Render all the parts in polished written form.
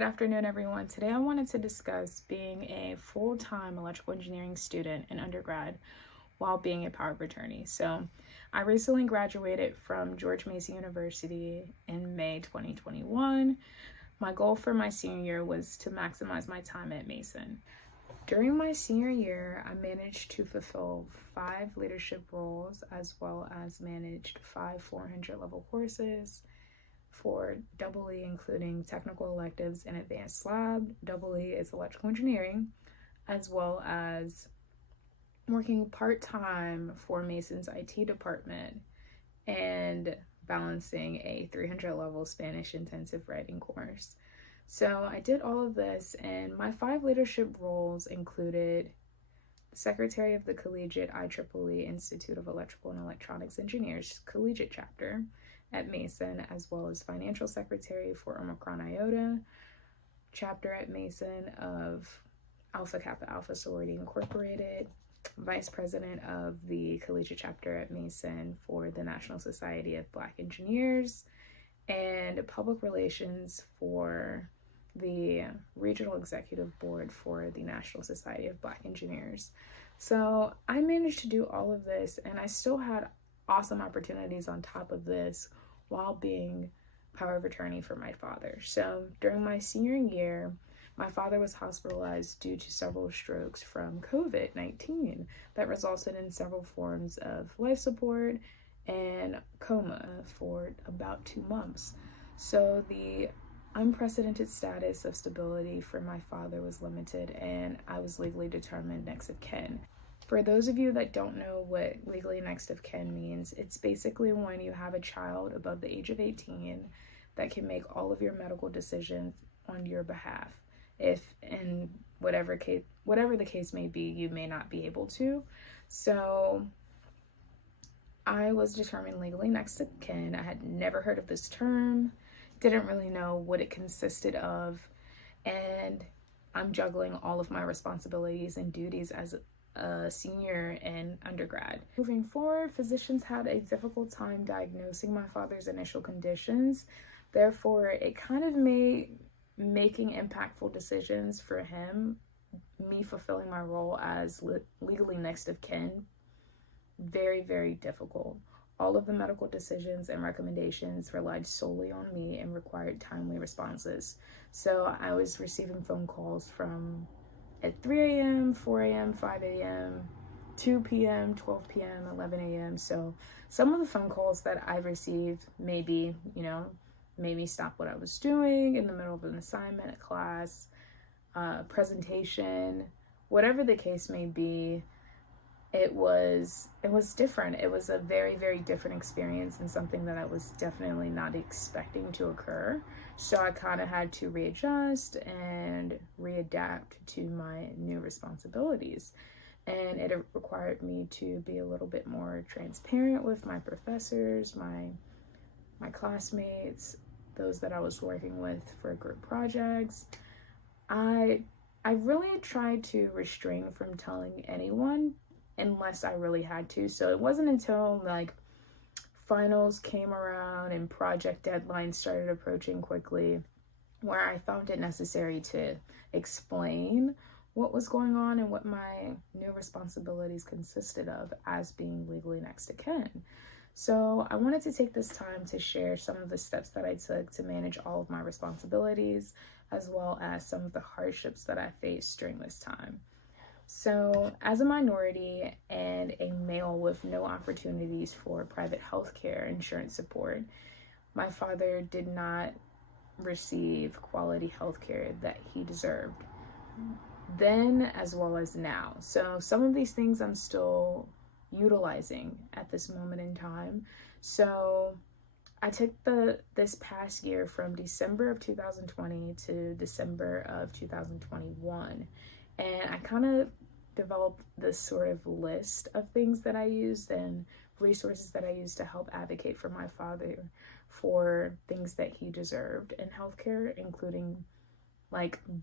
Good afternoon, everyone. Today I wanted to discuss being a full-time electrical engineering student in undergrad while being a power of attorney. So I recently graduated from George Mason University in May 2021. My goal for my senior year was to maximize my time at Mason. During my senior year, I managed to fulfill 5 leadership roles as well as managed 5 400 level courses for EE, including technical electives and advanced lab. EE is electrical engineering, as well as working part-time for Mason's IT department and balancing a 300 level Spanish intensive writing course. So I did all of this, and my 5 leadership roles included Secretary of the Collegiate IEEE Institute of Electrical and Electronics Engineers Collegiate Chapter at Mason, as well as Financial Secretary for Omicron Iota Chapter at Mason of Alpha Kappa Alpha Sorority Incorporated, Vice President of the Collegiate Chapter at Mason for the National Society of Black Engineers, and Public Relations for the Regional Executive Board for the National Society of Black Engineers. So I managed to do all of this, and I still had awesome opportunities on top of this while being power of attorney for my father. So during my senior year, my father was hospitalized due to several strokes from COVID-19 that resulted in several forms of life support and coma for about 2 months. So the unprecedented status of stability for my father was limited, and I was legally determined next of kin. For those of you that don't know what legally next of kin means, it's basically when you have a child above the age of 18 that can make all of your medical decisions on your behalf. If in whatever the case may be, you may not be able to. So I was determined legally next of kin. I had never heard of this term, didn't really know what it consisted of, and I'm juggling all of my responsibilities and duties as a senior in undergrad. Moving forward, physicians had a difficult time diagnosing my father's initial conditions. Therefore, it kind of made making impactful decisions for him, me fulfilling my role as legally next of kin, very, very difficult. All of the medical decisions and recommendations relied solely on me and required timely responses. So I was receiving phone calls from at 3 a.m., 4 a.m., 5 a.m., 2 p.m., 12 p.m., 11 a.m. So some of the phone calls that I received maybe, made me stop what I was doing in the middle of an assignment, a class, presentation, whatever the case may be. It was different. It was a very, very different experience and something that I was definitely not expecting to occur. So I kind of had to readjust and readapt to my new responsibilities. And it required me to be a little bit more transparent with my professors, my classmates, those that I was working with for group projects. I really tried to restrain from telling anyone unless I really had to. So it wasn't until finals came around and project deadlines started approaching quickly where I found it necessary to explain what was going on and what my new responsibilities consisted of as being legally next to kin. So I wanted to take this time to share some of the steps that I took to manage all of my responsibilities, as well as some of the hardships that I faced during this time. So as a minority and a male with no opportunities for private healthcare insurance support, my father did not receive quality healthcare that he deserved then as well as now. So some of these things I'm still utilizing at this moment in time. So I took this past year from December of 2020 to December of 2021, and I kind of developed this sort of list of things that I used and resources that I used to help advocate for my father for things that he deserved in healthcare, including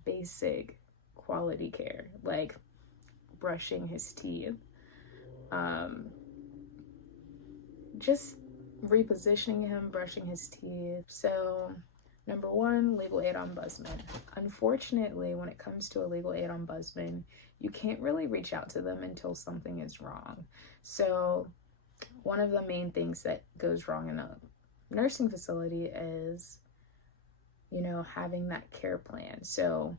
basic quality care, like brushing his teeth, just repositioning him, brushing his teeth. So Number one, legal aid ombudsman. Unfortunately, when it comes to a legal aid ombudsman, you can't really reach out to them until something is wrong. So one of the main things that goes wrong in a nursing facility is, having that care plan. So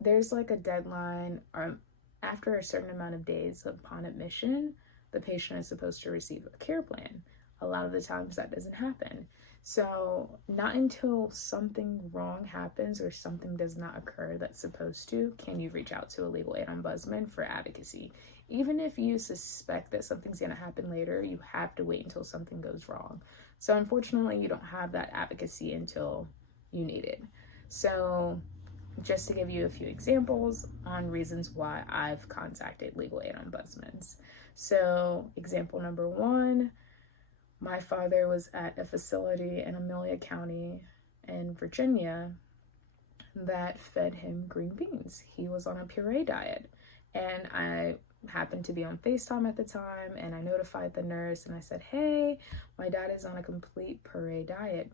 there's like a deadline, or after a certain amount of days upon admission, the patient is supposed to receive a care plan. A lot of the times that doesn't happen. So not until something wrong happens or something does not occur that's supposed to, can you reach out to a legal aid ombudsman for advocacy. Even if you suspect that something's going to happen later, you have to wait until something goes wrong. So unfortunately, you don't have that advocacy until you need it. So just to give you a few examples on reasons why I've contacted legal aid ombudsmen. So example number one, my father was at a facility in Amelia County in Virginia that fed him green beans. He was on a puree diet, and I happened to be on FaceTime at the time, and I notified the nurse and I said, hey, my dad is on a complete puree diet.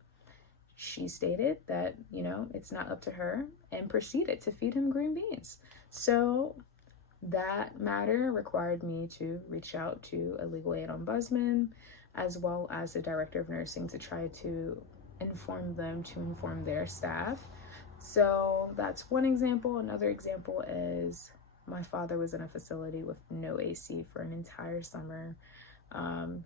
She stated that, it's not up to her, and proceeded to feed him green beans. So that matter required me to reach out to a legal aid ombudsman, as well as the director of nursing, to try to inform them to inform their staff. So that's one example. Another example is my father was in a facility with no AC for an entire summer.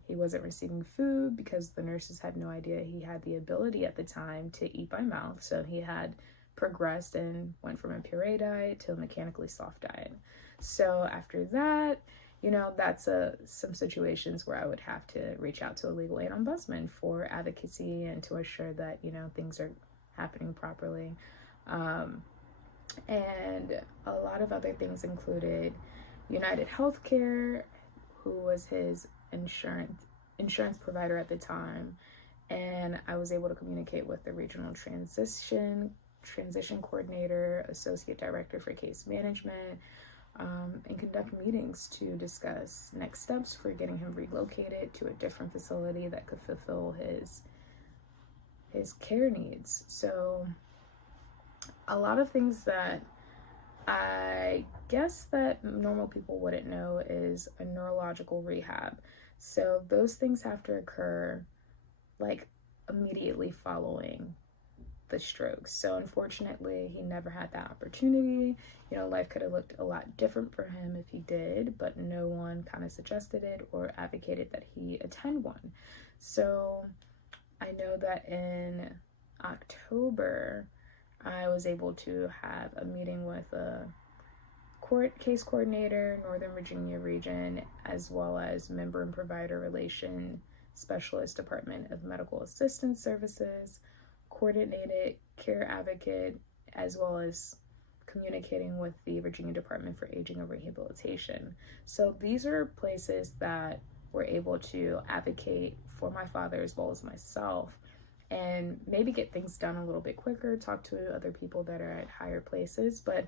He wasn't receiving food because the nurses had no idea he had the ability at the time to eat by mouth. So he had progressed and went from a puree diet to a mechanically soft diet. So after that, that's some situations where I would have to reach out to a legal aid ombudsman for advocacy and to assure that, things are happening properly. And a lot of other things included United Healthcare, who was his insurance provider at the time, and I was able to communicate with the regional transition coordinator, associate director for case management, and conduct meetings to discuss next steps for getting him relocated to a different facility that could fulfill his care needs. So a lot of things that I guess that normal people wouldn't know is a neurological rehab. So those things have to occur like immediately following the strokes. So unfortunately, he never had that opportunity. Life could have looked a lot different for him if he did, but no one kind of suggested it or advocated that he attend one. So I know that in October, I was able to have a meeting with a case coordinator, Northern Virginia region, as well as member and provider relation specialist, Department of Medical Assistance Services, coordinated care advocate, as well as communicating with the Virginia Department for Aging and Rehabilitation. So these are places that were able to advocate for my father as well as myself, and maybe get things done a little bit quicker, talk to other people that are at higher places. But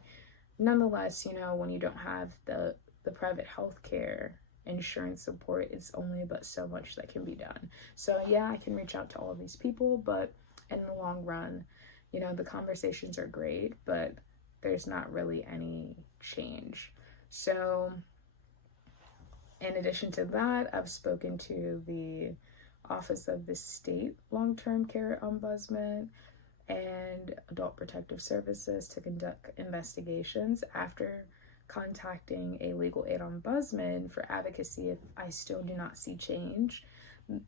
nonetheless, when you don't have the private healthcare insurance support, it's only but so much that can be done. So yeah, I can reach out to all of these people, but in the long run, the conversations are great, but there's not really any change. So in addition to that, I've spoken to the Office of the State Long-Term Care Ombudsman and Adult Protective Services to conduct investigations after contacting a legal aid ombudsman for advocacy if I still do not see change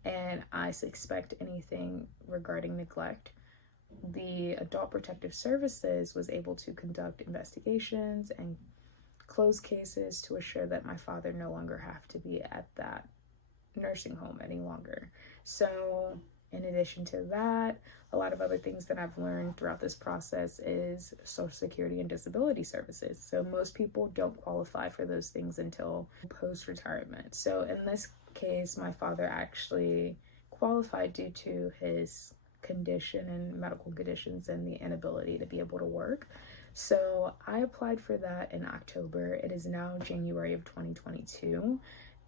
and I suspect anything regarding neglect. The Adult Protective Services was able to conduct investigations and close cases to assure that my father no longer have to be at that nursing home any longer. So in addition to that, a lot of other things that I've learned throughout this process is Social Security and disability services. So most people don't qualify for those things until post-retirement. So in this case, my father actually qualified due to his condition and medical conditions and the inability to be able to work. So I applied for that in October. It is now January of 2022,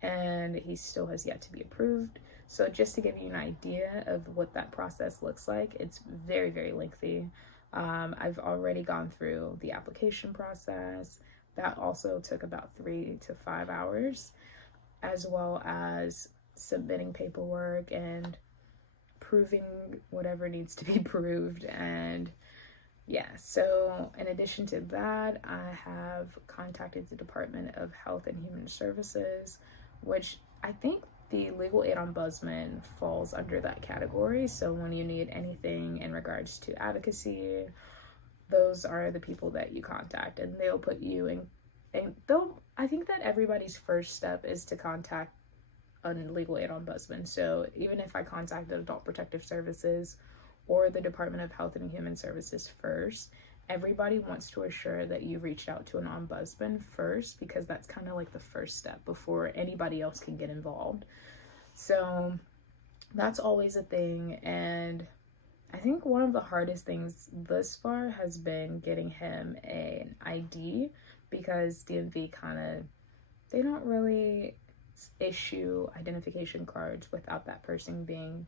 and he still has yet to be approved. So just to give you an idea of what that process looks like, it's very, very lengthy. I've already gone through the application process. That also took about 3 to 5 hours, as well as submitting paperwork and proving whatever needs to be proved. And yeah, so in addition to that, I have contacted the Department of Health and Human Services, which I think the Legal Aid Ombudsman falls under that category. So when you need anything in regards to advocacy, those are the people that you contact, and they'll put you in, and I think that everybody's first step is to contact a Legal Aid Ombudsman. So even if I contacted Adult Protective Services or the Department of Health and Human Services first, everybody wants to assure that you reached out to an ombudsman first, because that's kind of like the first step before anybody else can get involved. So that's always a thing. And I think one of the hardest things thus far has been getting him an ID, because DMV they don't really issue identification cards without that person being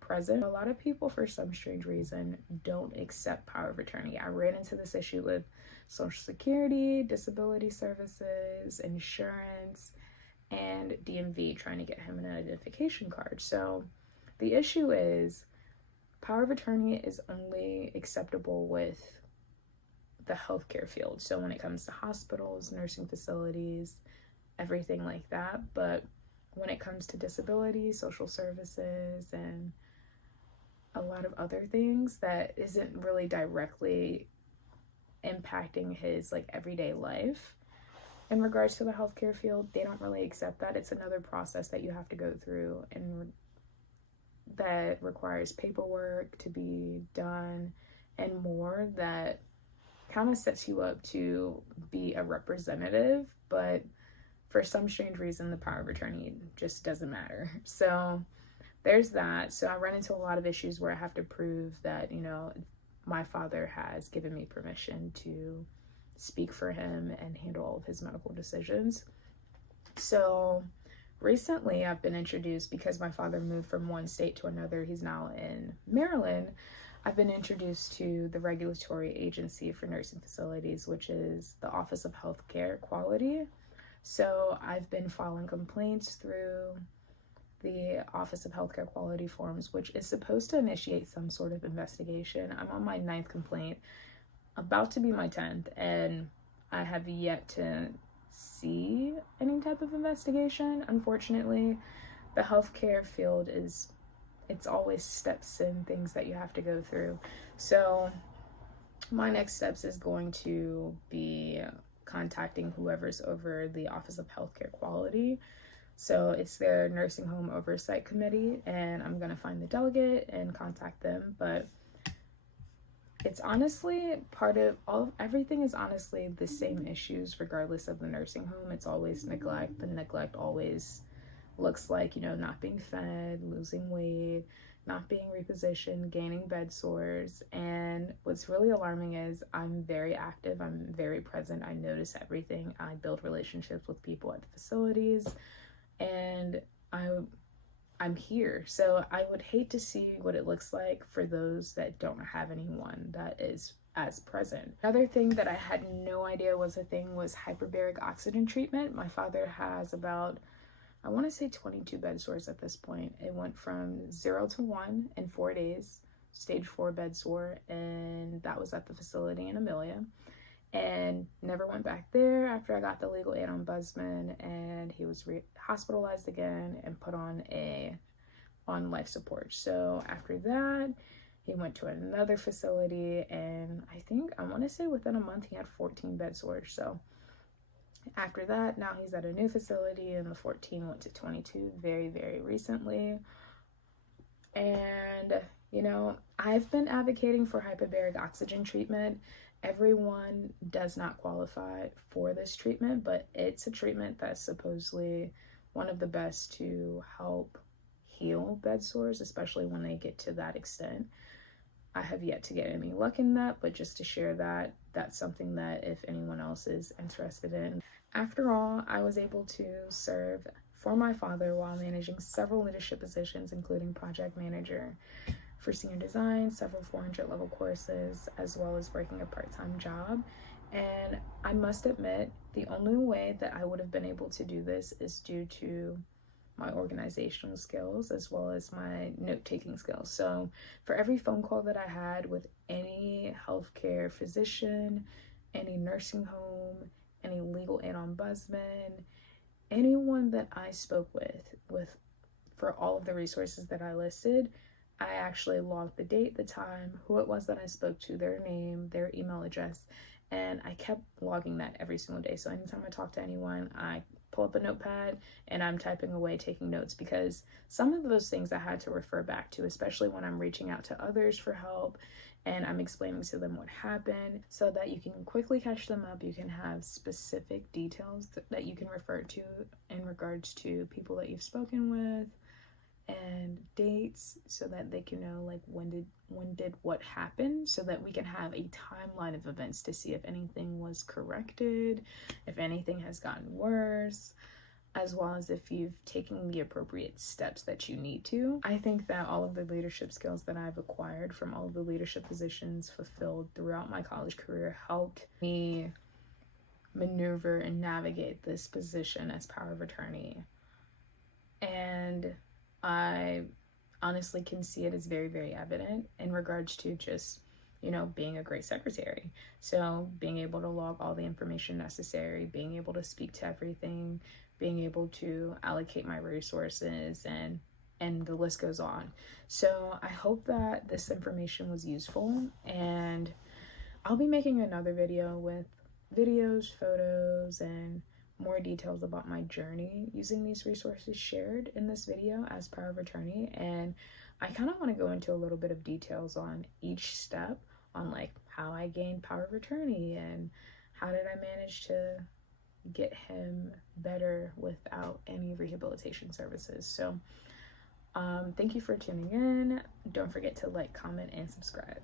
present. A lot of people, for some strange reason, don't accept power of attorney. I ran into this issue with Social Security, disability services, insurance, and DMV trying to get him an identification card. So the issue is power of attorney is only acceptable with the healthcare field. So when it comes to hospitals, nursing facilities, everything like that. But when it comes to disability, social services, and a lot of other things that isn't really directly impacting his like everyday life in regards to the healthcare field, they don't really accept that. It's another process that you have to go through, and that requires paperwork to be done and more, that kind of sets you up to be a representative. But for some strange reason, the power of attorney just doesn't matter. So there's that. So I run into a lot of issues where I have to prove that, you know, my father has given me permission to speak for him and handle all of his medical decisions. So recently I've been introduced, because my father moved from one state to another, he's now in Maryland. I've been introduced to the regulatory agency for nursing facilities, which is the Office of Healthcare Quality. So I've been filing complaints through the Office of Healthcare Quality forms, which is supposed to initiate some sort of investigation. I'm on my 9th complaint, about to be my 10th, and I have yet to see any type of investigation. Unfortunately, the healthcare field it's always steps and things that you have to go through. So my next steps is going to be contacting whoever's over the Office of Healthcare Quality. So it's their nursing home oversight committee, and I'm going to find the delegate and contact them. But it's honestly everything is honestly the same issues regardless of the nursing home. It's always neglect. The neglect always looks like, you know, not being fed, losing weight, not being repositioned, gaining bed sores. And what's really alarming is I'm very active, I'm very present, I notice everything, I build relationships with people at the facilities, and I'm here. So I would hate to see what it looks like for those that don't have anyone that is as present. Another thing that I had no idea was a thing was hyperbaric oxygen treatment. My father has about, I want to say 22 bed sores at this point. It went from 0 to 1 in 4 days, stage 4 bed sore, and that was at the facility in Amelia. And never went back there after I got the Legal Aid Ombudsman, and he was hospitalized again and put on life support. So after that, he went to another facility, and I want to say within a month he had 14 bed sores. So after that, now he's at a new facility, and the 14 went to 22 very, very recently. And, you know, I've been advocating for hyperbaric oxygen treatment. Everyone does not qualify for this treatment, but it's a treatment that's supposedly one of the best to help heal bed sores, especially when they get to that extent. I have yet to get any luck in that, but just to share that, that's something that if anyone else is interested in. After all, I was able to serve for my father while managing several leadership positions, including project manager for senior design, several 400 level courses, as well as working a part-time job. And I must admit, the only way that I would have been able to do this is due to my organizational skills as well as my note-taking skills. So for every phone call that I had with any healthcare physician, any nursing home, any legal aid ombudsman, anyone that I spoke with for all of the resources that I listed, I actually logged the date, the time, who it was that I spoke to, their name, their email address, and I kept logging that every single day. So anytime I talk to anyone, I pull up a notepad and I'm typing away, taking notes, because some of those things I had to refer back to, especially when I'm reaching out to others for help and I'm explaining to them what happened, so that you can quickly catch them up. You can have specific details that you can refer to in regards to people that you've spoken with and dates, so that they can know like when did what happen, so that we can have a timeline of events to see if anything was corrected, if anything has gotten worse, as well as if you've taken the appropriate steps that you need to. I think that all of the leadership skills that I've acquired from all of the leadership positions fulfilled throughout my college career helped me maneuver and navigate this position as power of attorney. And I honestly can see it as very, very evident in regards to just, being a great secretary. So being able to log all the information necessary, being able to speak to everything, being able to allocate my resources, and the list goes on. So I hope that this information was useful, and I'll be making another video with videos, photos, and more details about my journey using these resources shared in this video as power of attorney. And I kind of want to go into a little bit of details on each step, on like how I gained power of attorney and how did I manage to get him better without any rehabilitation services. So thank you for tuning in. Don't forget to like, comment, and subscribe.